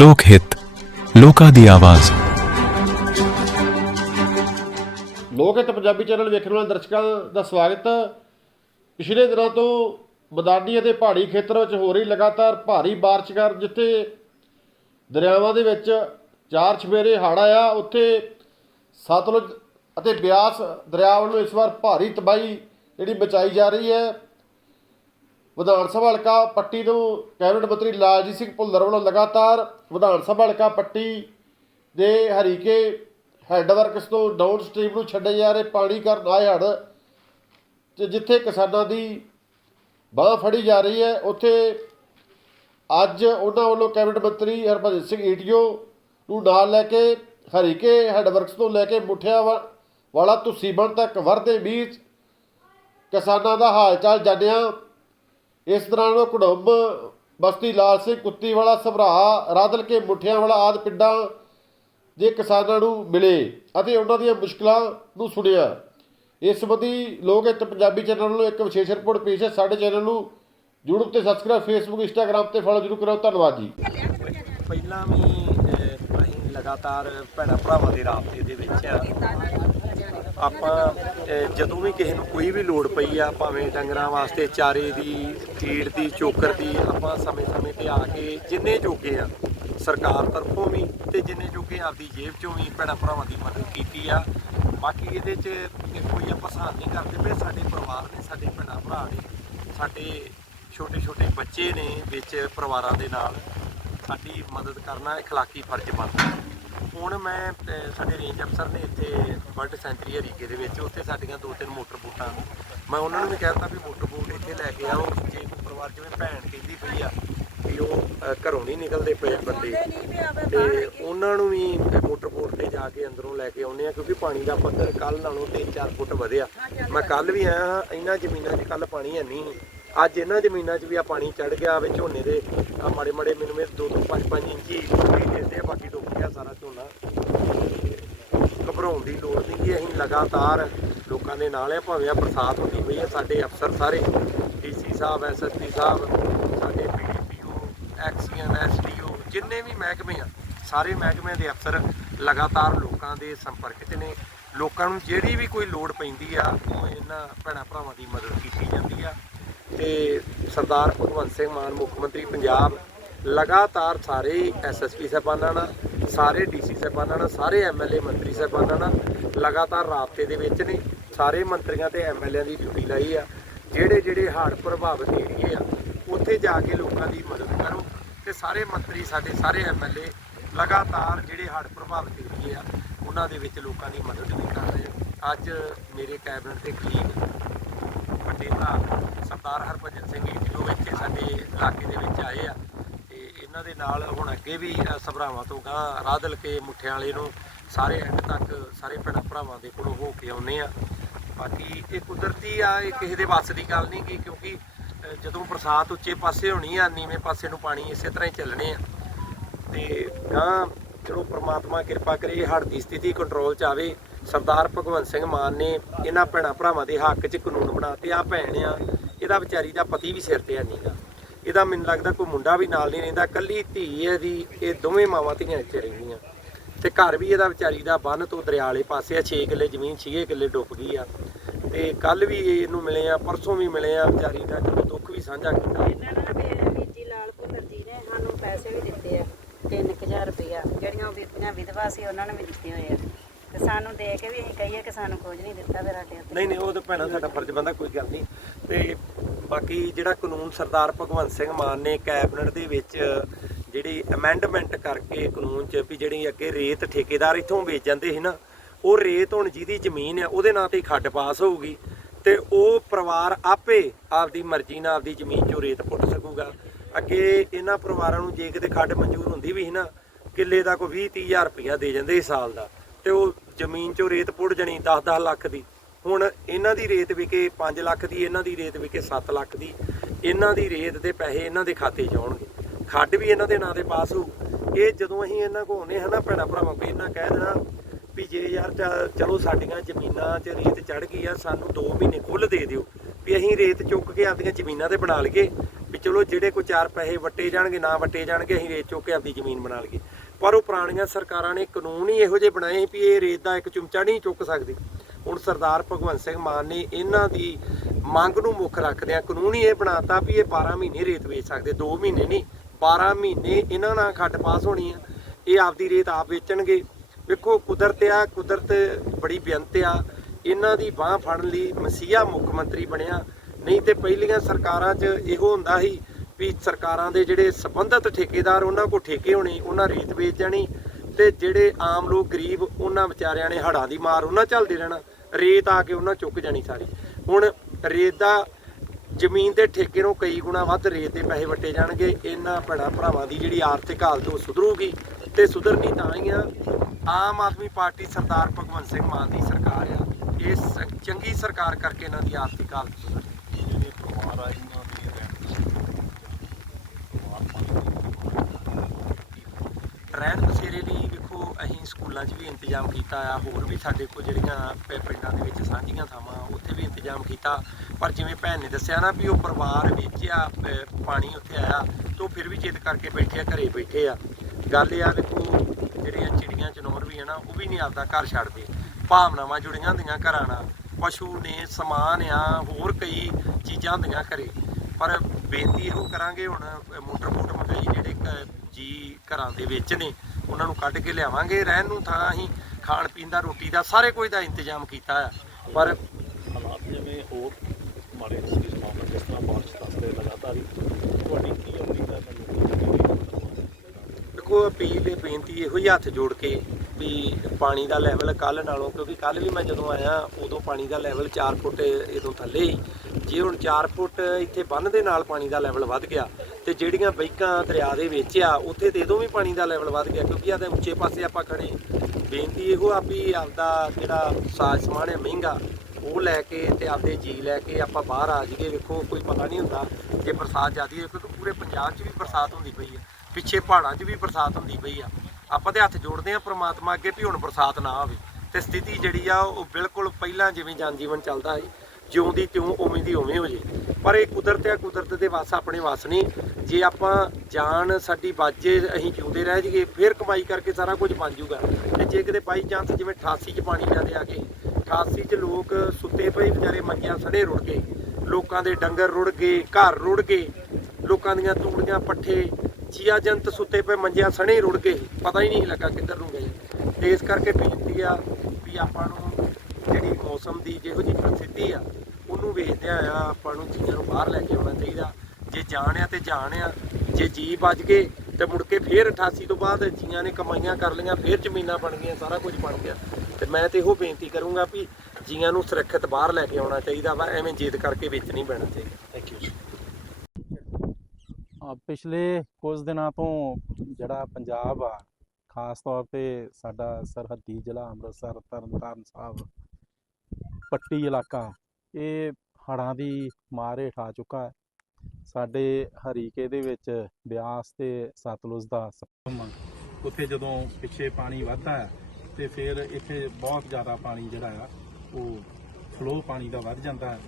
ਲੋਕ ਹਿੱਤ, ਲੋਕਾਂ ਦੀ ਆਵਾਜ਼। ਲੋਕ ਹਿੱਤ ਪੰਜਾਬੀ ਚੈਨਲ ਵੇਖਣ ਵਾਲੇ ਦਰਸ਼ਕਾਂ ਦਾ ਸਵਾਗਤ। ਪਿਛਲੇ ਦਿਨਾਂ ਤੋਂ ਮੈਦਾਨੀ ਅਤੇ ਪਹਾੜੀ ਖੇਤਰ ਵਿੱਚ ਹੋ ਰਹੀ ਲਗਾਤਾਰ ਭਾਰੀ ਬਾਰਿਸ਼ ਕਾਰਨ ਜਿੱਥੇ ਦਰਿਆਵਾਂ ਦੇ ਵਿੱਚ ਚਾਰ ਛਪੇਰੇ ਹੜ੍ਹ ਆਇਆ, ਉੱਥੇ ਸਤਲੁਜ ਅਤੇ ਬਿਆਸ ਦਰਿਆਵਾਂ ਨੂੰ ਇਸ ਵਾਰ ਭਾਰੀ ਤਬਾਹੀ ਜਿਹੜੀ ਬਚਾਈ ਜਾ ਰਹੀ ਹੈ। ਵਿਧਾਨ ਸਭਾ ਹਲਕਾ ਪੱਟੀ ਨੂੰ ਕੈਬਨਿਟ ਮੰਤਰੀ ਲਾਲਜੀਤ ਸਿੰਘ ਭੁੱਲਰ ਵੱਲੋਂ ਲਗਾਤਾਰ ਵਿਧਾਨ ਸਭਾ ਹਲਕਾ ਪੱਟੀ ਦੇ ਹਰੀਕੇ ਹੈੱਡਵਰਕਸ ਤੋਂ ਡਾਊਨ ਸਟ੍ਰੀਮ ਨੂੰ ਛੱਡੇ ਜਾ ਰਹੇ ਪਾਣੀ ਕਾਰਨ ਆਏ ਹੜ੍ਹ ਤੇ ਜਿੱਥੇ ਕਿਸਾਨਾਂ ਦੀ ਬਾਹ ਫੜੀ ਜਾ ਰਹੀ ਹੈ, ਉੱਥੇ ਅੱਜ ਉਹਨਾਂ ਵੱਲੋਂ ਕੈਬਨਿਟ ਮੰਤਰੀ ਹਰਭਜਨ ਸਿੰਘ ਈਟੀਓ ਨੂੰ ਨਾਲ ਲੈ ਕੇ, ਹਰੀਕੇ ਹੈਡਵਰਕਸ ਤੋਂ ਲੈ ਕੇ ਮੁੱਠਿਆ ਵਾ- ਵਾਲਾ ਤੁਸੀਬਣ ਤੱਕ ਵਰਦੇ ਬੀਚ ਕਿਸਾਨਾਂ ਦਾ ਹਾਲ ਚਾਲ ਜਾਣਿਆ। ਇਸ ਦੌਰਾਨ ਉਹ ਕੁੜੰਬ ਬਸਤੀ ਲਾਲ ਸਿੰਘ, ਕੁੱਤੀ ਵਾਲਾ ਸਭਰਾ ਰਾਦਲ ਕੇ ਮੁੱਠਿਆਂ ਵਾਲਾ ਆਦ ਪਿੰਡਾਂ ਦੇ ਕਿਸਾਨਾਂ ਨੂੰ ਮਿਲੇ ਅਤੇ ਉਹਨਾਂ ਦੀਆਂ ਮੁਸ਼ਕਲਾਂ ਨੂੰ ਸੁਣਿਆ। ਇਸ ਸੰਬੰਧੀ ਲੋਕ ਹਿੱਤ ਪੰਜਾਬੀ ਚੈਨਲ ਵੱਲੋਂ ਇੱਕ ਵਿਸ਼ੇਸ਼ ਰਿਪੋਰਟ ਪੇਸ਼ ਹੈ। ਸਾਡੇ ਚੈਨਲ ਨੂੰ YouTube ਤੇ ਸਬਸਕ੍ਰਾਈਬ Facebook, Instagram ਤੇ ਫੋਲੋ ਜ਼ਰੂਰ ਕਰੋ ਧੰਨਵਾਦ ਜੀ। ਪਹਿਲਾਂ ਵੀ ਅਸੀਂ ਲਗਾਤਾਰ ਭੈਣਾਂ ਭਰਾਵਾਂ ਦੇ ਰਾਬਤੇ ਦੇ ਵਿੱਚ ਆ। ਆਪਾਂ ਅਹ, ਜਦੋਂ ਵੀ ਕਿਸੇ ਨੂੰ ਕੋਈ ਵੀ ਲੋੜ ਪਈ ਆ ਭਾਵੇਂ ਡੰਗਰਾਂ ਵਾਸਤੇ ਚਾਰੇ ਦੀ ਫੀਡ ਦੀ ਚੋਕਰ ਦੀ ਆਪਾਂ ਸਮੇਂ-ਸਮੇਂ ਤੇ ਆ ਕੇ ਜਿੰਨੇ ਜੋਗੇ ਆ ਸਰਕਾਰ ਤਰਫੋਂ ਵੀ ਤੇ ਜਿੰਨੇ ਜੋਗੇ ਆਪਦੀ ਜੇਬ ਚੋਂ ਵੀ ਭੈਣਾਂ ਭਰਾਵਾਂ ਦੀ ਮਦਦ ਕੀਤੀ ਆ ਬਾਕੀ ਇਹਦੇ 'ਚ ਕੋਈ ਆਪਾਂ ਸਾਥ ਨਹੀਂ ਕਰਦੇ ਪਏ ਸਾਡੇ ਪਰਿਵਾਰ ਨੇ ਸਾਡੇ ਭੈਣਾਂ ਭਰਾ ਨੇ ਸਾਡੇ ਛੋਟੇ ਛੋਟੇ ਬੱਚੇ ਨੇ ਵਿੱਚ ਪਰਿਵਾਰਾਂ ਦੇ ਨਾਲ ਸਾਡੀ ਮਦਦ ਕਰਨਾ اخلاقی ਫਰਜ਼ ਬਣਦਾ ਹੁਣ ਮੈਂ ਸਾਡੇ ਰੇਂਜ ਅਫਸਰ ਨੇ ਇੱਥੇ ਬਰਡ ਸੈਂਚਰੀ ਹਰੀਕੇ ਦੇ ਵਿੱਚ ਉੱਥੇ ਸਾਡੀਆਂ ਦੋ ਤਿੰਨ ਮੋਟਰ ਬੋਟਾਂ ਮੈਂ ਉਹਨਾਂ ਨੂੰ ਵੀ ਕਹਿਤਾ ਵੀ ਮੋਟਰ ਬੋਟ ਇੱਥੇ ਲੈ ਕੇ ਆਓ ਜੇ ਕੋਈ ਪਰਿਵਾਰ ਜਿਵੇਂ ਭੈਣ ਕਹਿੰਦੀ ਪਈ ਆ ਵੀ ਉਹ ਘਰੋਂ ਨਹੀਂ ਨਿਕਲਦੇ ਪਏ ਬੰਦੇ ਤੇ ਉਹਨਾਂ ਨੂੰ ਵੀ ਮੋਟਰ ਬੋਟ ਤੇ ਜਾ ਕੇ ਅੰਦਰੋਂ ਲੈ ਕੇ ਆਉਂਦੇ ਆ ਕਿਉਂਕਿ ਪਾਣੀ ਦਾ ਪੱਧਰ ਕੱਲ ਨਾਲੋਂ 3-4 ਫੁੱਟ ਵਧਿਆ। ਮੈਂ ਕੱਲ ਵੀ ਆਇਆ ਹਾਂ ਇਹਨਾਂ ਜ਼ਮੀਨਾਂ 'ਚ ਕੱਲ ਪਾਣੀ ਹੈ ਨਹੀਂ। ਅੱਜ ਇਹਨਾਂ ਜ਼ਮੀਨਾਂ 'ਚ ਵੀ ਆ ਪਾਣੀ ਚੜ ਗਿਆ ਵਿੱਚ ਝੋਨੇ ਦੇ ਆ ਮਾੜੇ ਮਾੜੇ ਮੈਨੂੰ ਮੇਰੇ 2 ਤੋਂ 5-5 ਇੰਚੀ ਵੀ ਆ ਬਾਕੀ ਡੁੱਬ ਗਿਆ ਸਾਰਾ ਝੋਨਾ। ਘਬਰਾਉਣ ਦੀ ਲੋੜ ਨਹੀਂ ਕਿ ਅਸੀਂ ਲਗਾਤਾਰ ਲੋਕਾਂ ਦੇ ਨਾਲ ਆ, ਭਾਵੇਂ ਆ ਬਰਸਾਤ ਹੁੰਦੀ ਪਈ ਆ, ਸਾਡੇ ਅਫਸਰ ਸਾਰੇ, ਡੀਸੀ ਸਾਹਿਬ ਐਸਐਸਪੀ ਸਾਹਿਬ, ਸਾਡੇ ਪੀਡੀਪੀਓ ਐਕਸੀਐਨ ਐਸਡੀਓ ਜਿੰਨੇ ਵੀ ਮਹਿਕਮੇ ਆ, ਸਾਰੇ ਮਹਿਕਮਿਆਂ ਦੇ ਅਫਸਰ ਲਗਾਤਾਰ ਲੋਕਾਂ ਦੇ ਸੰਪਰਕ 'ਚ ਨੇ। ਲੋਕਾਂ ਨੂੰ ਜਿਹੜੀ ਵੀ ਕੋਈ ਲੋੜ ਪੈਂਦੀ ਆ, ਉਹ ਇਹਨਾਂ ਭੈਣਾਂ ਭਰਾਵਾਂ ਦੀ ਮਦਦ ਕੀਤੀ ਜਾਂਦੀ ਆ। ਤੇ ਸਰਦਾਰ ਭਗਵੰਤ ਸਿੰਘ ਮਾਨ, ਮੁੱਖ ਮੰਤਰੀ ਪੰਜਾਬ, ਲਗਾਤਾਰ ਸਾਰੇ ਐਸਐਸਪੀ ਸਾਹਿਬਾਨਾਂ ਨਾਲ, ਸਾਰੇ ਡੀਸੀ ਸਾਹਿਬਾਨਾਂ ਨਾਲ, ਸਾਰੇ ਐਮਐਲਏ ਮੰਤਰੀ ਸਾਹਿਬਾਨਾਂ ਨਾਲ ਲਗਾਤਾਰ ਰਾਬਤੇ ਦੇ ਵਿੱਚ ਨੇ। ਸਾਰੇ ਮੰਤਰੀਆਂ ਤੇ ਐਮਐਲਏਆਂ ਦੀ ਡਿਊਟੀ ਲਾਈ ਆ। ਜਿਹੜੇ ਜਿਹੜੇ ਹੜ੍ਹ ਪ੍ਰਭਾਵਿਤ ਏਰੀਏ ਆ, ਉੱਥੇ ਜਾ ਕੇ ਲੋਕਾਂ ਦੀ ਮਦਦ ਕਰੋ ਤੇ ਸਾਰੇ ਮੰਤਰੀ ਸਾਡੇ, ਸਾਰੇ ਐਮਐਲਏ ਲਗਾਤਾਰ ਜਿਹੜੇ ਹੜ੍ਹ ਪ੍ਰਭਾਵਿਤ ਏਰੀਏ ਆ, ਉਹਨਾਂ ਦੇ ਵਿੱਚ ਲੋਕਾਂ ਦੀ ਮਦਦ ਵੀ ਕਰ ਰਹੇ ਆ। ਅੱਜ ਮੇਰੇ ਕੈਬਨਿਟ ਦੇ ਕਲੀਗ ਵੱਡੇ ਭਰਾ ਸਰਦਾਰ ਹਰਭਜਨ ਸਿੰਘ ਈਟੀਓ ਇੱਥੇ ਸਾਡੇ ਇਲਾਕੇ ਦੇ ਵਿੱਚ ਆਏ ਆ ਤੇ ਇਹਨਾਂ ਦੇ ਨਾਲ ਹੁਣ ਅੱਗੇ ਵੀ ਅ, ਸਭਰਾਵਾਂ ਤੋਂ ਗਾਂ ਰਾਦਲ ਕੇ ਮੁੱਠਿਆਂ ਵਾਲੇ ਨੂੰ ਸਾਰੇ ਐਂਡ ਤੱਕ ਸਾਰੇ ਭੈਣਾਂ ਭਰਾਵਾਂ ਦੇ ਕੋਲੋਂ ਹੋ ਕੇ ਆਉਨੇ ਆ। ਬਾਕੀ ਇਹ ਕੁਦਰਤੀ ਆ ਇਹ ਕਿਸੇ ਦੇ ਵੱਸ ਦੀ ਗੱਲ ਨਹੀਂ ਗੀ ਕਿਉਂਕਿ ਜਦੋਂ ਬਰਸਾਤ ਉੱਚੇ ਪਾਸੇ ਹੋਣੀ ਆ ਨੀਵੇਂ ਪਾਸੇ ਨੂੰ ਪਾਣੀ ਇਸੇ ਤਰ੍ਹਾਂ ਹੀ ਚੱਲਣੇ ਆ। ਤੇ ਗਾਂ ਚਲੋ ਪ੍ਰਮਾਤਮਾ ਕਿਰਪਾ ਕਰੇ ਹੜ੍ਹ ਦੀ ਸਥਿਤੀ ਕੰਟਰੋਲ ਚ ਆਵੇ ਸਰਦਾਰ ਭਗਵੰਤ ਸਿੰਘ ਮਾਨ ਨੇ ਇਹਨਾਂ ਭੈਣਾਂ ਭਰਾਵਾਂ ਦੇ ਹੱਕ 'ਚ ਕਾਨੂੰਨ ਬਣਾ ਤੇ ਆ ਭੈਣ ਆ, ਇਹਦਾ ਵਿਚਾਰੀ ਦਾ ਪਤੀ ਵੀ ਸਿਰ ਤੇ ਹੈ ਨਹੀਂਗਾ ਇਹਦਾ ਮੈਨੂੰ ਲੱਗਦਾ ਕੋਈ ਮੁੰਡਾ ਵੀ ਨਾਲ ਨਹੀਂ ਰਹਿੰਦਾ ਕੱਲੀ ਧੀ ਹੈ ਦੀ ਇਹ ਦੋਵੇਂ ਮਾਵਾਂ ਧੀਆਂ ਇੱਥੇ ਰਹਿੰਦੀਆਂ। ਤੇ ਘਰ ਵੀ ਇਹਦਾ ਵਿਚਾਰੀ ਦਾ ਬੰਨ ਤੋਂ ਦਰਿਆ ਪਾਸੇ ਆ 6 ਕਿੱਲੇ ਜ਼ਮੀਨ 6 ਕਿੱਲੇ ਡੁੱਬ ਗਈ ਆ। ਤੇ ਕੱਲ ਵੀ ਇਹਨੂੰ ਮਿਲੇ ਆ, ਪਰਸੋਂ ਵੀ ਮਿਲੇ ਆ, ਵਿਚਾਰੀ ਦਾ ਚਲੋ ਦੁੱਖ ਵੀ ਸਾਂਝਾ ਕੀਤਾ। ਇਹਨਾਂ ਨੇ ਵੀ ਲਾਲ ਭੁੱਲਰ ਜੀ ਨੇ, ਸਾਨੂੰ ਪੈਸੇ ਵੀ ਦਿੱਤੇ ਆ 3000 ਰੁਪਇਆ, ਜਿਹੜੀਆਂ ਵਿਧਵਾ ਸੀ, ਉਹਨਾਂ ਨੇ ਵੀ ਦਿੱਤੇ ਹੋਏ ਆ। ਤੇ ਸਾਨੂੰ ਦੇ ਕੇ ਵੀ ਅਸੀਂ ਕਹੀਏ ਕਿ ਸਾਨੂੰ ਕੁਝ ਨਹੀਂ ਦਿੱਤਾ ਫਿਰ ਸਾਡੇ ਹੱਥ ਨਹੀਂ ਨਹੀਂ, ਉਹ ਤਾਂ ਭੈਣਾ, ਸਾਡਾ ਫਰਜ਼ ਬੰਦਾ ਕੋਈ ਗੱਲ ਨਹੀਂ। ਤੇ ਬਾਕੀ ਜਿਹੜਾ ਕਾਨੂੰਨ ਸਰਦਾਰ ਭਗਵੰਤ ਸਿੰਘ ਮਾਨ ਨੇ ਕੈਬਨਿਟ ਦੇ ਵਿੱਚ ਜਿਹੜੀ ਅਮੈਂਡਮੈਂਟ ਕਰਕੇ ਕਾਨੂੰਨ 'ਚ ਵੀ ਜਿਹੜੀ ਅੱਗੇ ਰੇਤ ਠੇਕੇਦਾਰ ਇੱਥੋਂ ਵੇਚ ਜਾਂਦੇ ਸੀ ਨਾ, ਉਹ ਰੇਤ ਹੁਣ ਜਿਹਦੀ ਜ਼ਮੀਨ ਆ, ਉਹਦੇ ਨਾਂ ਤੇ ਖੱਡ ਪਾਸ ਹੋਊਗੀ ਤੇ ਉਹ ਪਰਿਵਾਰ ਆਪੇ ਆਪਦੀ ਮਰਜ਼ੀ ਨਾਲ ਆਪਦੀ ਜ਼ਮੀਨ 'ਚੋਂ ਰੇਤ ਪੁੱਟ ਸਕੂਗਾ। ਅੱਗੇ ਇਹਨਾਂ ਪਰਿਵਾਰਾਂ ਨੂੰ ਜੇ ਕਿਤੇ ਖੱਡ ਮਨਜ਼ੂਰ ਹੁੰਦੀ ਵੀ ਸੀ ਨਾ, ਕਿੱਲੇ ਦਾ ਕੋਈ 20 30000 ਰੁਪਇਆ ਦੇ ਜਾਂਦੇ ਸੀ ਸਾਲ ਦਾ, ਤੇ ਉਹ ਜ਼ਮੀਨ 'ਚੋਂ ਰੇਤ ਪੁੱਟ ਜਣੀ 10-10 ਲੱਖ ਦੀ। ਹੁਣ ਇਹਨਾਂ ਦੀ ਰੇਤ ਵਿਕੇ 5 ਲੱਖ ਦੀ, ਇਹਨਾਂ ਦੀ ਰੇਤ ਵਿਕੇ 7 ਲੱਖ ਦੀ। ਇਹਨਾਂ ਦੀ ਰੇਤ ਦੇ ਪੈਸੇ ਇਹਨਾਂ ਦੇ ਖਾਤੇ 'ਚ ਆਉਣਗੇ। ਖੱਡ ਵੀ ਇਹਨਾਂ ਦੇ ਨਾਂ ਤੇ ਪਾਸ ਹੋਊ। ਇਹ ਜਦੋਂ ਅਸੀਂ ਇਹਨਾਂ ਕੋਲ ਆਉਂਦੇ ਹਾਂ ਨਾ ਭੈਣਾਂ ਭਰਾਵਾਂ ਕੋਲ ਇਹਨਾਂ ਕਹਿ ਦੇਣਾ ਵੀ ਜੇ ਯਾਰ ਚਲੋ ਸਾਡੀਆਂ ਜ਼ਮੀਨਾਂ 'ਚ ਰੇਤ ਚੜ ਗਈ ਆ, ਸਾਨੂੰ 2 ਮਹੀਨੇ ਖੁੱਲ ਦੇ ਦਿਓ। ਵੀ ਅਸੀਂ ਰੇਤ ਚੁੱਕ ਕੇ ਆਪਦੀਆਂ ਜ਼ਮੀਨਾਂ ਤੇ ਬਣਾ ਲਈਏ। ਵੀ ਚਲੋ ਜਿਹੜੇ ਕੋਈ ਚਾਰ ਪੈਸੇ ਵੱਟੇ ਜਾਣਗੇ, ਨਾ ਵੱਟੇ ਜਾਣਗੇ, ਅਸੀਂ ਰੇਤ ਚੁੱਕ ਕੇ ਆਪਦੀ ਜ਼ਮੀਨ ਬਣਾ ਲਈਏ। ਪਰ ਉਹ ਪੁਰਾਣੀਆਂ ਸਰਕਾਰਾਂ ਨੇ ਕਾਨੂੰਨ ਹੀ ਇਹੋ ਜਿਹੇ ਬਣਾਏ ਵੀ ਇਹ ਰੇਤ ਦਾ ਇੱਕ ਚੁੰਮਚਾ ਨਹੀਂ ਚੁੱਕ ਸਕਦੇ। ਹੁਣ ਸਰਦਾਰ ਭਗਵੰਤ ਸਿੰਘ ਮਾਨ ਨੇ ਇਹਨਾਂ ਦੀ ਮੰਗ ਨੂੰ ਮੁੱਖ ਰੱਖਦਿਆਂ ਕਾਨੂੰਨ ਹੀ ਇਹ ਬਣਾਤਾ ਵੀ ਇਹ 12 ਮਹੀਨੇ ਰੇਤ ਵੇਚ ਸਕਦੇ 2 ਮਹੀਨੇ ਨਹੀਂ 12 ਮਹੀਨੇ ਇਹਨਾਂ ਨਾਲ ਖੱਡ ਪਾਸ ਹੋਣੀ ਆ, ਇਹ ਆਪਦੀ ਰੇਤ ਆਪ ਵੇਚਣਗੇ। ਵੇਖੋ, ਕੁਦਰਤ ਆ, ਕੁਦਰਤ ਬੜੀ ਬੇਅੰਤ ਆ, ਇਹਨਾਂ ਦੀ ਬਾਹ ਫੜਨ ਲਈ ਮਸੀਹਾ ਮੁੱਖ ਮੰਤਰੀ ਬਣਿਆ। ਨਹੀਂ ਤੇ ਪਹਿਲੀਆਂ ਸਰਕਾਰਾਂ 'ਚ ਇਹੋ ਹੁੰਦਾ ਸੀ ਵੀ ਸਰਕਾਰਾਂ ਦੇ ਜਿਹੜੇ ਸੰਬੰਧਿਤ ਠੇਕੇਦਾਰ ਉਹਨਾਂ ਕੋ ਠੇਕੇ ਹੋਣੇ, ਉਹਨਾਂ ਰੇਤ ਵੇਚ ਜਾਣੀ ਤੇ ਜਿਹੜੇ ਆਮ ਲੋਕ ਗਰੀਬ, ਉਹਨਾਂ ਵਿਚਾਰਿਆਂ ਨੇ ਹੜਾਂ ਦੀ ਮਾਰ ਉਹਨਾਂ ਝੱਲਦੇ ਰਹਿਣਾ, ਰੇਤ ਆ ਕੇ ਉਹਨਾਂ ਚੁੱਕ ਜਾਣੀ ਸਾਰੀ। ਹੁਣ ਰੇਤ ਦਾ ਜ਼ਮੀਨ ਦੇ ਠੇਕੇ ਨੂੰ ਕਈ ਗੁਣਾ ਵੱਧ ਰੇਤ ਦੇ ਪੈਸੇ ਵਟੇ ਜਾਣਗੇ, ਇਹਨਾਂ ਭੈਣਾਂ ਭਰਾਵਾਂ ਦੀ ਜਿਹੜੀ ਆਰਥਿਕ ਹਾਲਤ ਉਹ ਸੁਧਰੂਗੀ ਤੇ ਸੁਧਰਨੀ ਤਾਂ ਹੀ ਆ, ਆਮ ਆਦਮੀ ਪਾਰਟੀ ਸਰਦਾਰ ਭਗਵੰਤ ਸਿੰਘ ਮਾਨ ਦੀ ਸਰਕਾਰ ਆ। ਇਹ ਚੰਗੀ ਸਰਕਾਰ ਕਰਕੇ ਇਹਨਾਂ ਦੀ ਆਰਥਿਕ ਹਾਲਤ ਸੁਧਰੀ ਜਿਹੜੇ ਪਰਿਵਾਰ ਆਏ ਉਹਨਾਂ ਦੇ ਰਹਿਣ ਰਹਿਣ ਬਸੇਰੇ ਲਈ ਵੇਖੋ, ਅਸੀਂ ਸਕੂਲਾਂ 'ਚ ਵੀ ਇੰਤਜ਼ਾਮ ਕੀਤਾ ਆ, ਹੋਰ ਵੀ ਸਾਡੇ ਕੋਲ ਜਿਹੜੀਆਂ ਪ- ਪਿੰਡਾਂ ਦੇ ਵਿੱਚ ਸਾਂਝੀਆਂ ਥਾਵਾਂ, ਉੱਥੇ ਵੀ ਇੰਤਜ਼ਾਮ ਕੀਤਾ। ਪਰ ਜਿਵੇਂ ਭੈਣ ਨੇ ਦੱਸਿਆ ਨਾ ਵੀ ਉਹ ਪਰਿਵਾਰ ਵਿੱਚ ਆ ਪਾਣੀ ਉੱਥੇ ਆਇਆ, ਤੋਂ ਫਿਰ ਵੀ ਜਿੱਦ ਕਰਕੇ ਬੈਠੇ ਆ, ਘਰੇ ਬੈਠੇ ਆ। ਗੱਲ ਇਹ ਆ ਵੇਖੋ ਜਿਹੜੀਆਂ ਚਿੜੀਆਂ ਚਨੌਰ ਵੀ ਆ ਨਾ, ਉਹ ਵੀ ਨਹੀਂ ਆਪਦਾ ਘਰ ਛੱਡਦੇ। ਭਾਵਨਾਵਾਂ ਜੁੜੀਆਂ ਹੁੰਦੀਆਂ ਘਰਾਂ ਨਾਲ। ਪਸ਼ੂ ਨੇ, ਸਮਾਨ ਆ, ਹੋਰ ਕਈ ਚੀਜ਼ਾਂ ਹੁੰਦੀਆਂ ਘਰੇ। ਪਰ ਬੇਨਤੀ ਇਹੋ ਕਰਾਂਗੇ ਹੁਣ ਮੋਟਰ ਮੋਟਰ ਮੰਗਾਈ ਜਿਹੜੇ ਕ- ਜੀ ਘਰਾਂ ਦੇ ਵਿੱਚ ਨੇ ਉਹਨਾਂ ਨੂੰ ਕੱਢ ਕੇ ਲਿਆਵਾਂਗੇ ਰਹਿਣ ਨੂੰ ਥਾਂ ਅਸੀਂ ਖਾਣ ਪੀਣ ਦਾ ਰੋਟੀ ਦਾ ਸਾਰੇ ਕੁਝ ਦਾ ਇੰਤਜ਼ਾਮ ਕੀਤਾ ਆ ਪਰ ਹਾਲਾਤ ਜਿਵੇਂ ਹੋਰ ਮਾੜੇ ਸੀ ਸੁਣਾਉਣਾ ਜਿਸ ਤਰ੍ਹਾਂ ਬਾਰਿਸ਼ ਦੱਸਦੇ ਲਗਾਤਾਰ ਹੀ ਤੁਹਾਡੀ ਕੀ ਉਮੀਦ ਹੈ ਮੈਨੂੰ ਦੇਖੋ ਅਪੀਲ ਤੇ ਬੇਨਤੀ ਇਹੋ ਹੀ ਹੱਥ ਜੋੜ ਕੇ ਵੀ ਪਾਣੀ ਦਾ ਲੈਵਲ ਕੱਲ ਨਾਲੋਂ ਕਿਉਂਕਿ ਕੱਲ ਵੀ ਮੈਂ ਜਦੋਂ ਆਇਆ ਉਦੋਂ ਪਾਣੀ ਦਾ ਲੈਵਲ 4 ਫੁੱਟ ਇਦੋਂ ਥੱਲੇ ਹੀ। ਜੇ ਹੁਣ 4 ਫੁੱਟ ਇੱਥੇ ਬੰਨ ਦੇ ਨਾਲ ਪਾਣੀ ਦਾ ਲੈਵਲ ਵੱਧ ਗਿਆ ਤੇ ਜਿਹੜੀਆਂ ਬਾਈਕਾਂ ਦਰਿਆ ਦੇ ਵਿੱਚ ਆ, ਉੱਥੇ ਤੇ ਇਦੋਂ ਵੀ ਪਾਣੀ ਦਾ ਲੈਵਲ ਵੱਧ ਗਿਆ, ਕਿਉਂਕਿ ਆ ਤੇ ਉੱਚੇ ਪਾਸੇ ਆਪਾਂ ਖੜੇ ਬੇਨਤੀ ਇਹੋ ਆ ਵੀ ਆਪਦਾ ਜਿਹੜਾ ਸਾਜ ਸਮਾਨ ਹੈ ਮਹਿੰਗਾ, ਉਹ ਲੈ ਕੇ ਤੇ ਆਪਦੇ ਜੀ ਲੈ ਕੇ ਆਪਾਂ ਬਾਹਰ ਆ ਜਾਈਏ। ਵੇਖੋ, ਕੋਈ ਪਤਾ ਨਹੀਂ ਹੁੰਦਾ ਜੇ ਬਰਸਾਤ ਜ਼ਿਆਦੀ ਹੋਵੇ ਕਿਉਂਕਿ ਪੂਰੇ ਪੰਜਾਬ 'ਚ ਵੀ ਬਰਸਾਤ ਹੁੰਦੀ ਪਈ ਆ, ਪਿੱਛੇ ਪਹਾੜਾਂ 'ਚ ਵੀ ਬਰਸਾਤ ਹੁੰਦੀ ਪਈ ਆ। ਆਪਾਂ ਤੇ ਹੱਥ ਜੋੜਦੇ ਆ ਪ੍ਰਮਾਤਮਾ ਅੱਗੇ ਵੀ ਹੁਣ ਬਰਸਾਤ ਨਾ ਆਵੇ। ਤੇ ਸਥਿਤੀ ਜਿਹੜੀ ਆ, ਉਹ ਬਿਲਕੁਲ ਪਹਿਲਾਂ ਜਿਵੇਂ ਜਨ ਜੀਵਨ ਚੱਲਦਾ ਸੀ ਜਿਉਂਦੀ ਤਿਉਂ ਉਵੇਂ ਦੀ ਉਵੇਂ ਹੋ ਜੇ। ਪਰ ਇਹ ਕੁਦਰਤ ਹੈ ਕੁਦਰਤ ਦੇ ਵਸ ਆਪਣੇ ਵਸ ਨਹੀਂ ਜੇ ਆਪਾਂ ਜਾਨ ਸਾਡੀ ਬਾਜੇ ਅਸੀਂ ਜਿਉਂਦੇ ਰਹਿ ਜਾਈਏ, ਫਿਰ ਕਮਾਈ ਕਰਕੇ ਸਾਰਾ ਕੁਝ ਬਣ ਜਾਊਗਾ ਤੇ ਜੇ ਕਿਤੇ ਬਾਈ ਚਾਂਸ ਜਿਵੇਂ 88 ਚ ਪਾਣੀ ਜ਼ਿਆਦੇ ਆ ਗਏ 88 ਚ ਲੋਕ ਸੁੱਤੇ ਪਏ ਵਿਚਾਰੇ ਮੰਜਿਆਂ ਸੜੇ ਰੁੜ ਗਏ। ਲੋਕਾਂ ਦੇ ਡੰਗਰ ਰੁੜ ਗਏ, ਘਰ ਰੁੜ ਗਏ। ਲੋਕਾਂ ਦੀਆਂ ਤੂੜੀਆਂ ਪੱਠੇ, ਜੀਆ ਜੰਤ ਸੁੱਤੇ ਪਏ ਮੰਜਿਆਂ ਸਣੇ ਰੁੜ ਗਏ। ਪਤਾ ਹੀ ਨਹੀਂ ਲੱਗਾ ਕਿੱਧਰ ਨੂੰ ਗਏ। ਤੇ ਇਸ ਕਰਕੇ ਬੇਨਤੀ ਆ ਵੀ ਆਪਾਂ ਨੂੰ ਜਿਹੜੀ ਮੌਸਮ ਦੀ ਜਿਹੋ ਜਿਹੀ ਪ੍ਰਸਥਿਤੀ ਆ, ਉਹਨੂੰ ਵੇਖਦਿਆਂ ਆ ਆਪਾਂ ਨੂੰ ਚੀਜ਼ਾਂ ਨੂੰ ਬਾਹਰ ਲੈ ਕੇ ਆਉਣਾ ਚਾਹੀਦਾ। ਜੇ ਜਾਣ ਆ ਤੇ ਜਾਣ ਆ, ਜੇ ਜੀ ਬਚ ਗਏ ਤੇ ਮੁੜ ਕੇ ਫੇਰ 88 ਤੋਂ ਬਾਅਦ ਜੀਆਂ ਨੇ ਕਮਾਈਆਂ ਕਰ ਲਈਆਂ, ਫੇਰ ਜ਼ਮੀਨਾਂ ਬਣ ਗਈਆਂ, ਸਾਰਾ ਕੁਝ ਬਣ ਗਿਆ। ਤੇ ਮੈਂ ਤੇ ਇਹੋ ਬੇਨਤੀ ਕਰੂੰਗਾ ਵੀ ਜੀਆਂ ਨੂੰ ਸੁਰੱਖਿਅਤ ਬਾਹਰ ਲੈ ਕੇ ਆਉਣਾ ਚਾਹੀਦਾ ਵਾ, ਐਵੇਂ ਜੇਦ ਕਰਕੇ ਵਿੱਚ ਨਹੀਂ ਪੈਣਾ ਚਾਹੀਦਾ। ਥੈਂਕ ਯੂ ਪਿਛਲੇ ਕੁਝ ਦਿਨਾਂ ਤੋਂ ਜਿਹੜਾ ਪੰਜਾਬ ਆ, ਖਾਸ ਤੌਰ ਤੇ ਸਾਡਾ ਸਰਹੱਦੀ ਜ਼ਿਲ੍ਹਾ ਅੰਮ੍ਰਿਤਸਰ, ਤਰਨਤਾਰਨ ਸਾਹਿਬ ਪੱਟੀ ਇਲਾਕਾ। ਇਹ ਹੜ੍ਹਾਂ ਦੀ ਮਾਰ ਹੇਠ ਆ ਚੁੱਕਾ ਹੈ। ਸਾਡੇ ਹਰੀਕੇ ਦੇ ਵਿੱਚ ਬਿਆਸ ਤੇ ਸਤਲੁਜ ਦਾ ਸੰਗਮ ਉੱਥੇ ਜਦੋਂ ਪਿੱਛੇ ਪਾਣੀ ਵੱਧਦਾ ਹੈ ਤੇ ਫਿਰ ਇੱਥੇ ਬਹੁਤ ਜ਼ਿਆਦਾ ਪਾਣੀ ਜਿਹੜਾ ਆ, ਉਹ ਫਲੋ ਪਾਣੀ ਦਾ ਵੱਧ ਜਾਂਦਾ ਹੈ।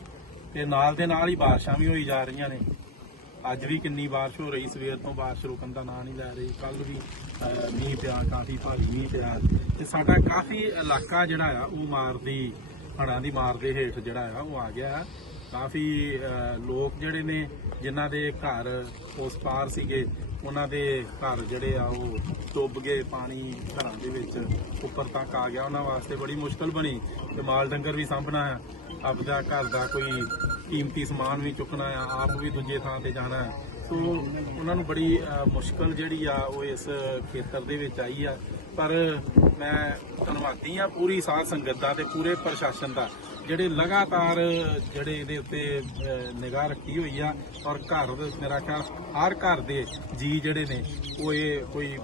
ਤੇ ਨਾਲ ਦੇ ਨਾਲ ਹੀ ਬਾਰਿਸ਼ਾਂ ਵੀ ਹੋਈ ਜਾ ਰਹੀਆਂ ਨੇ। ਅੱਜ ਵੀ ਕਿੰਨੀ ਬਾਰਿਸ਼ ਹੋ ਰਹੀ, ਸਵੇਰ ਤੋਂ ਬਾਰਿਸ਼ ਰੁਕਣ ਦਾ ਨਾਂ ਨਹੀਂ ਲੈ ਰਹੀ ਕੱਲ ਵੀ ਮੀਂਹ ਪਿਆ, ਕਾਫੀ ਭਾਰੀ ਮੀਂਹ ਪਿਆ। ਤੇ ਸਾਡਾ ਕਾਫੀ ਇਲਾਕਾ ਜਿਹੜਾ ਆ, ਉਹ ਮਾਰ ਦੀ ਹੜ੍ਹਾਂ ਦੀ ਮਾਰ ਦੇ ਹੇਠ ਜਿਹੜਾ ਆ ਉਹ ਆ ਗਿਆ। ਹੈ। ਕਾਫੀ ਲੋਕ ਜਿਹੜੇ ਨੇ, ਜਿਨ੍ਹਾਂ ਦੇ ਘਰ ਉਸ ਪਾਰ ਸੀਗੇ, ਉਹਨਾਂ ਦੇ ਘਰ ਜਿਹੜੇ ਆ ਉਹ ਡੁੱਬ ਗਏ ਪਾਣੀ ਘਰਾਂ ਦੇ ਵਿੱਚ। ਉੱਪਰ ਤੱਕ ਆ ਗਿਆ। ਉਹਨਾਂ ਵਾਸਤੇ ਬੜੀ ਮੁਸ਼ਕਲ ਬਣੀ ਤੇ ਮਾਲ ਡੰਗਰ ਵੀ ਸਾਂਭਣਾ ਆ। ਆਪਦਾ ਘਰ ਦਾ ਕੋਈ ਕੀਮਤੀ ਸਮਾਨ ਵੀ ਚੁੱਕਣਾ ਆ, ਆਪ ਵੀ ਦੂਜੇ ਥਾਂ ਤੇ ਜਾਣਾ ਸੋ, ਉਹਨਾਂ ਨੂੰ ਬੜੀ ਮੁਸ਼ਕਲ ਜਿਹੜੀ ਆ ਉਹ ਇਸ ਖੇਤਰ ਦੇ ਵਿੱਚ ਆਈ ਆ। ਪਰ ਮੈਂ ਧੰਨਵਾਦੀ ਆ ਪੂਰੀ ਸਾਧ ਸੰਗਤ ਦਾ ਤੇ ਪੂਰੇ ਪ੍ਰਸ਼ਾਸਨ ਦਾ, ਜਿਹੜੇ ਲਗਾਤਾਰ ਜਿਹੜੇ ਇਹਦੇ ਉੱਤੇ ਨਿਗਾਹ ਰੱਖੀ ਹੋਈ ਆ ਔਰ ਘਰ ਮੇਰਾ ਖਿਆਲ ਹਰ ਘਰ ਦੇ ਜੀ ਜਿਹੜੇ ਨੇ, ਉਹ ਇਹ ਕੋਈ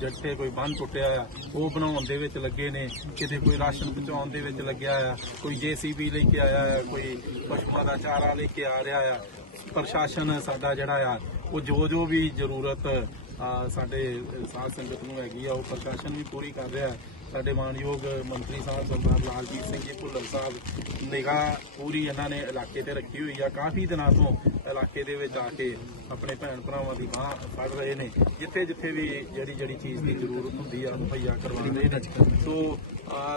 ਜੱਟੇ ਕੋਈ ਬੰਨ ਟੁੱਟਿਆ ਆ, ਉਹ ਬਣਾਉਣ ਦੇ ਵਿੱਚ ਲੱਗੇ ਨੇ, ਕਿਤੇ ਕੋਈ ਰਾਸ਼ਨ ਪਹੁੰਚਾਉਣ ਦੇ ਵਿੱਚ ਲੱਗਿਆ ਆ, ਕੋਈ ਜੀਸੀਬੀ ਲੈ ਕੇ ਆਇਆ ਆ, ਕੋਈ ਪਸ਼ੂਆਂ ਦਾ ਚਾਰਾ ਲੈ ਕੇ ਆ ਰਿਹਾ ਆ। ਪ੍ਰਸ਼ਾਸਨ ਸਾਡਾ ਜਿਹੜਾ ਆ, ਉਹ ਜੋ ਜੋ ਵੀ ਜ਼ਰੂਰਤ ਸਾਡੇ ਸਾਧ ਸੰਗਤ ਨੂੰ ਹੈਗੀ ਆ, ਉਹ ਪ੍ਰਸ਼ਾਸਨ ਵੀ ਪੂਰੀ ਕਰ ਰਿਹਾ ਸਾਡੇ ਮਾਨਯੋਗ ਮੰਤਰੀ ਸਾਹਿਬ ਸਰਦਾਰ ਲਾਲਜੀਤ ਸਿੰਘ ਜੀ ਭੁੱਲਰ ਸਾਹਿਬ, ਨਿਗਾਹ ਪੂਰੀ ਇਹਨਾਂ ਨੇ ਇਲਾਕੇ ਤੇ ਰੱਖੀ ਹੋਈ ਆ। ਕਾਫੀ ਦਿਨਾਂ ਤੋਂ ਇਲਾਕੇ ਦੇ ਵਿੱਚ ਆ ਕੇ ਆਪਣੇ ਭੈਣ ਭਰਾਵਾਂ ਦੀ ਬਾਹ ਫੜ ਰਹੇ ਨੇ, ਜਿੱਥੇ ਜਿੱਥੇ ਵੀ ਜਿਹੜੀ ਜਿਹੜੀ ਚੀਜ਼ ਦੀ ਜ਼ਰੂਰਤ ਹੁੰਦੀ ਆ, ਮੁਹੱਈਆ ਕਰਵਾਉਂਦੇ ਨੇ ਸੋ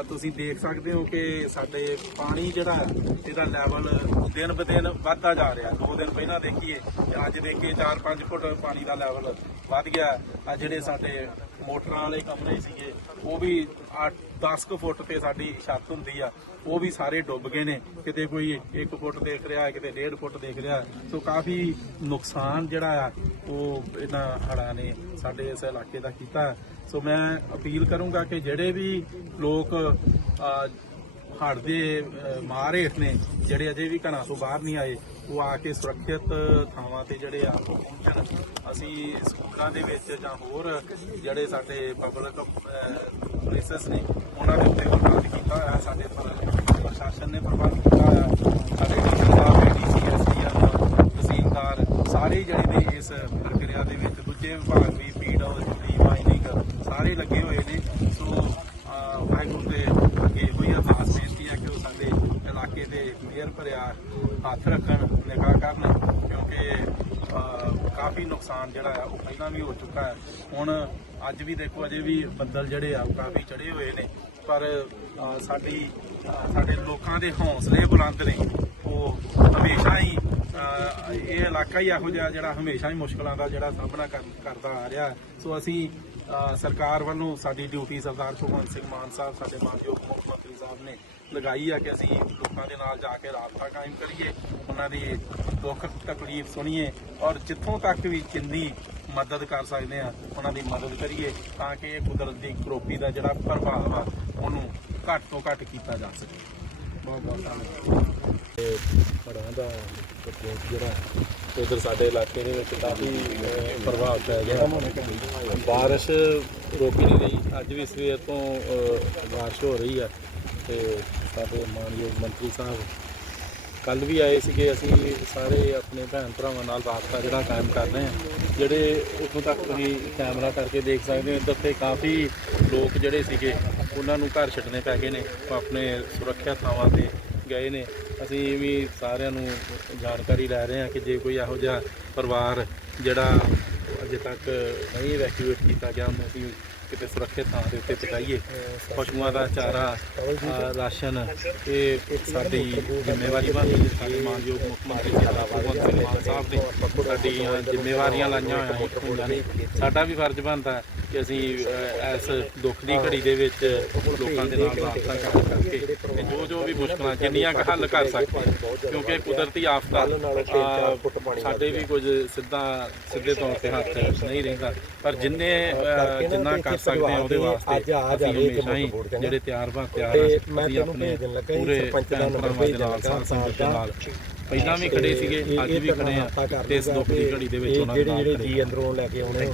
ਤੁਸੀਂ ਦੇਖ ਸਕਦੇ ਹੋ ਕਿ ਸਾਡੇ ਪਾਣੀ ਜਿਹੜਾ, ਇਹਦਾ ਲੈਵਲ ਦਿਨ ਬ ਦਿਨ ਵੱਧਦਾ ਜਾ ਰਿਹਾ। ਦੋ ਦਿਨ ਪਹਿਲਾਂ ਦੇਖੀਏ, ਅੱਜ ਦੇਖੀਏ 4-5 ਫੁੱਟ ਪਾਣੀ ਦਾ ਲੈਵਲ ਵੱਧ ਗਿਆ। ਆ, ਜਿਹੜੇ ਸਾਡੇ ਮੋਟਰਾਂ ਵਾਲੇ ਕਮਰੇ ਸੀਗੇ, ਉਹ ਵੀ 8-10 ਕੁ ਫੁੱਟ ਤੇ ਸਾਡੀ ਛੱਤ ਹੁੰਦੀ ਆ, ਉਹ ਵੀ ਸਾਰੇ ਡੁੱਬ ਗਏ ਨੇ। ਕਿਤੇ ਕੋਈ 1 ਫੁੱਟ ਦੇਖ ਰਿਹਾ, ਕਿਤੇ 1.5 ਫੁੱਟ ਦੇਖ ਰਿਹਾ। ਸੋ ਕਾਫੀ ਨੁਕਸਾਨ ਜਿਹੜਾ ਆ ਉਹ ਇਹਨਾਂ ਹੜ੍ਹਾਂ ਨੇ ਸਾਡੇ ਇਸ ਇਲਾਕੇ ਦਾ ਕੀਤਾ ਹੈ। ਸੋ ਮੈਂ ਅਪੀਲ ਕਰੂੰਗਾ ਕਿ ਜਿਹੜੇ ਵੀ ਲੋਕ ਹੜ੍ਹ ਦੇ ਅ, ਮਾਰ ਹੇਠ ਨੇ ਜਿਹੜੇ ਅਜੇ ਵੀ ਘਰਾਂ ਤੋਂ ਬਾਹਰ ਨਹੀਂ ਆਏ ਉਹ ਆ ਕੇ ਸੁਰੱਖਿਅਤ ਥਾਵਾਂ ਤੇ ਜਿਹੜੇ ਆ ਉਹ ਪਹੁੰਚਣ ਅਸੀਂ ਸਕੂਲਾਂ ਦੇ ਵਿੱਚ ਜਾਂ ਹੋਰ ਜਿਹੜੇ ਸਾਡੇ ਪਬਲਿਕ ਪਲੇਸਸ ਨੇ ਉਹਨਾਂ ਦੇ ਉੱਤੇ ਪ੍ਰਬੰਧ ਕੀਤਾ ਹੋਇਆ ਸਾਡੇ ਪ੍ਰਸ਼ਾਸਨ ਨੇ ਪ੍ਰਬੰਧ ਕੀਤਾ ਹੋਇਆ ਸਾਡੇ ਡੀਸੀ ਸਾਹਿਬ ਡੀਸੀ ਐਸਡੀਐਮ ਤਹਿਸੀਲਦਾਰ ਸਾਰੇ ਹੀ ਜਿਹੜੇ ਨੇ ਇਸ ਪ੍ਰਕਿਰਿਆ ਦੇ ਵਿੱਚ ਦੂਜੇ ਵਿਭਾਗ ਵੀ ਪੀਡਬਲਯੂਡੀ ਮਾਈਨਿੰਗ ਸਾਰੇ ਲੱਗੇ ਹੋਏ ਨੇ। ਸੋ ਵਾਹਿਗੁਰੂ ਦੇ ਅੱਗੇ ਕੋਈ ਅਰਦਾਸ ਬੇਨਤੀ ਹੈ ਕਿ ਉਹ ਸਾਡੇ ਇਲਾਕੇ ਦੇ ਮੇਅਰ ਭਰਿਆ ਹੱਥ ਰੱਖਣ, ਨਿਗਾਹ ਕਰਨ, ਕਿਉਂਕਿ ਕਾਫੀ ਨੁਕਸਾਨ ਜਿਹੜਾ ਆ, ਉਹ ਪਹਿਲਾਂ ਵੀ ਹੋ ਚੁੱਕਾ ਹੈ। ਹੁਣ ਅੱਜ ਵੀ ਦੇਖੋ, ਅਜੇ ਵੀ ਬੱਦਲ ਜਿਹੜੇ ਆ ਕਾਫੀ ਚੜੇ ਹੋਏ ਨੇ। ਪਰ ਸਾਡੀ ਸਾਡੇ ਲੋਕਾਂ ਦੇ ਹੌਸਲੇ ਬੁਲੰਦ ਨੇ। ਉਹ ਹਮੇਸ਼ਾ ਹੀ ਇਹ ਇਲਾਕਾ ਹੀ ਇਹੋ ਜਿਹਾ ਜਿਹੜਾ ਹਮੇਸ਼ਾ ਹੀ ਮੁਸ਼ਕਲਾਂ ਦਾ ਜਿਹੜਾ ਸਾਹਮਣਾ ਕਰ- ਕਰਦਾ ਆ ਰਿਹਾ। ਸੋ ਅਸੀਂ ਸਰਕਾਰ ਵੱਲੋਂ ਸਾਡੀ ਡਿਊਟੀ ਸਰਦਾਰ ਭਗਵੰਤ ਸਿੰਘ ਮਾਨ ਸਾਹਿਬ, ਸਾਡੇ ਮਾਨਯੋਗ ਮੁੱਖ ਮੰਤਰੀ ਸਾਹਿਬ ਨੇ ਲਗਾਈ ਆ ਕਿ ਅਸੀਂ ਲੋਕਾਂ ਦੇ ਨਾਲ ਜਾ ਕੇ ਰਾਬਤਾ ਕਾਇਮ ਕਰੀਏ, ਉਹਨਾਂ ਦੀ ਦੁੱਖ ਤਕਲੀਫ ਸੁਣੀਏ ਔਰ ਜਿੱਥੋਂ ਤੱਕ ਵੀ ਜਿੰਨੀ ਮਦਦ ਕਰ ਸਕਦੇ ਆ, ਉਹਨਾਂ ਦੀ ਮਦਦ ਕਰੀਏ ਤਾਂ ਕਿ ਇਹ ਕੁਦਰਤ ਦੀ ਕਰੋਪੀ ਦਾ ਜਿਹੜਾ ਪ੍ਰਭਾਵ ਆ, ਉਹਨੂੰ ਘੱਟ ਤੋਂ ਘੱਟ ਕੀਤਾ ਜਾ ਸਕੇ। ਬਹੁਤ ਬਹੁਤ ਧੰਨਵਾਦ। ਹੜ੍ਹਾਂ ਦਾ ਰਿਪੋਰਟ ਜਿਹੜਾ ਉਧਰ ਸਾਡੇ ਇਲਾਕੇ ਦੇ ਵਿੱਚ ਕਾਫੀ ਪ੍ਰਭਾਵ ਪੈ ਗਿਆ। ਬਾਰਿਸ਼ ਰੋਕੀ ਨਹੀਂ ਰਹੀ ਅੱਜ ਵੀ ਸਵੇਰ ਤੋਂ ਬਾਰਿਸ਼ ਹੋ ਰਹੀ ਆ। ਤੇ ਸਾਡੇ ਮਾਨਯੋਗ ਮੰਤਰੀ ਸਾਹਿਬ ਕੱਲ ਵੀ ਆਏ ਸੀਗੇ। ਅਸੀਂ ਸਾਰੇ ਆਪਣੇ ਭੈਣ ਭਰਾਵਾਂ ਨਾਲ ਰਾਬਤਾ ਜਿਹੜਾ ਕਾਇਮ ਕਰ ਰਹੇ ਹਾਂ, ਜਿਹੜੇ ਉੱਥੋਂ ਤੱਕ ਤੁਸੀਂ ਕੈਮਰਾ ਕਰਕੇ ਦੇਖ ਸਕਦੇ ਹੋ, ਇੱਧਰ ਤੇ ਕਾਫੀ ਲੋਕ ਜਿਹੜੇ ਸੀਗੇ, ਉਹਨਾਂ ਨੂੰ ਘਰ ਛੱਡਣੇ ਪੈ ਗਏ ਨੇ ਆਪਣੇ ਸੁਰੱਖਿਆ ਥਾਵਾਂ ਤੇ ਗਏ ਨੇ। ਅਸੀਂ ਵੀ ਸਾਰਿਆਂ ਨੂੰ ਜਾਣਕਾਰੀ ਲੈ ਰਹੇ ਹਾਂ ਕਿ ਜੇ ਕੋਈ ਇਹੋ ਜਿਹਾ ਪਰਿਵਾਰ ਜਿਹੜਾ ਅਜੇ ਤੱਕ ਨਹੀਂ ਇਵੈਕੂਏਟ ਕੀਤਾ ਗਿਆ ਉਹਨੂੰ ਅਸੀਂ ਕਿਤੇ ਸੁਰੱਖਿਅਤ ਥਾਂ ਦੇ ਉੱਤੇ ਪਹੁੰਚਾਈਏ ਪਸ਼ੂਆਂ ਦਾ ਚਾਰਾ ਰਾਸ਼ਨ ਇਹ ਸਾਡੀ ਜ਼ਿੰਮੇਵਾਰੀ ਬਣਦੀ ਹੈ ਸਾਡੇ ਮਾਨਯੋਗ ਮੁੱਖ ਮੰਤਰੀ ਜ਼ਿਆਦਾ ਭਗਵੰਤ ਸਿੰਘ ਮਾਨ ਸਾਹਿਬ ਨੇ ਸਾਡੀਆਂ ਜ਼ਿੰਮੇਵਾਰੀਆਂ ਲਾਈਆਂ ਹੋਈਆਂ ਨੇ ਸਾਡਾ ਵੀ ਫਰਜ਼ ਬਣਦਾ ਕਿ ਅਸੀਂ ਇਸ ਦੁੱਖ ਦੀ ਘੜੀ ਦੇ ਵਿੱਚ ਲੋਕਾਂ ਦੇ ਨਾਲ ਰਾਬਤਾ ਕਰ ਕਰਕੇ ਤੇ ਜੋ ਜੋ ਵੀ ਮੁਸ਼ਕਲਾਂ, ਜਿੰਨੀਆਂ ਕੁ ਹੱਲ ਕਰ ਸਕਦੇ ਕਿਉਂਕਿ ਕੁਦਰਤੀ ਆਫਤਾਂ ਸਾਡੇ ਵੀ ਕੁਝ ਸਿੱਧਾ, ਸਿੱਧੇ ਤੌਰ ਤੇ ਹੱਥ ਨਹੀਂ ਰਹਿੰਦਾ। ਪਰ ਜਿੰਨੇ ਜਿੰਨਾ ਕਰ ਸਕਦੇ ਆ ਉਹਦੇ ਵਾਸਤੇ ਅੱਜ ਆ ਜਾਵੇ ਹਮੇਸ਼ਾ ਹੀ ਵੋਟ ਦੇਣਾ। ਜਿਹੜੇ ਤਿਆਰ ਬਾ ਤਿਆਰ ਆ ਮੈਂ ਆਪਣੇ ਭੇਜਣ ਲੱਗਾ ਪੂਰੇ ਸਰਪੰਚ ਦਾ ਨੰਬਰ ਭੇਜਣ ਲੱਗਾ, ਸੰਗਤ ਦੇ ਨਾਲ ਪਹਿਲਾਂ ਵੀ ਖੜੇ ਸੀਗੇ ਅੱਜ ਵੀ ਖੜੇ ਆ ਤੇ ਇਸ ਦੁੱਖ ਦੀ ਘੜੀ ਦੇ ਵਿੱਚ ਉਹਨਾਂ ਦੇ ਨਾਲ ਜਿਹੜੇ ਜੀ ਅੰਦਰੋਂ ਲੈ ਕੇ ਆਉਣੇ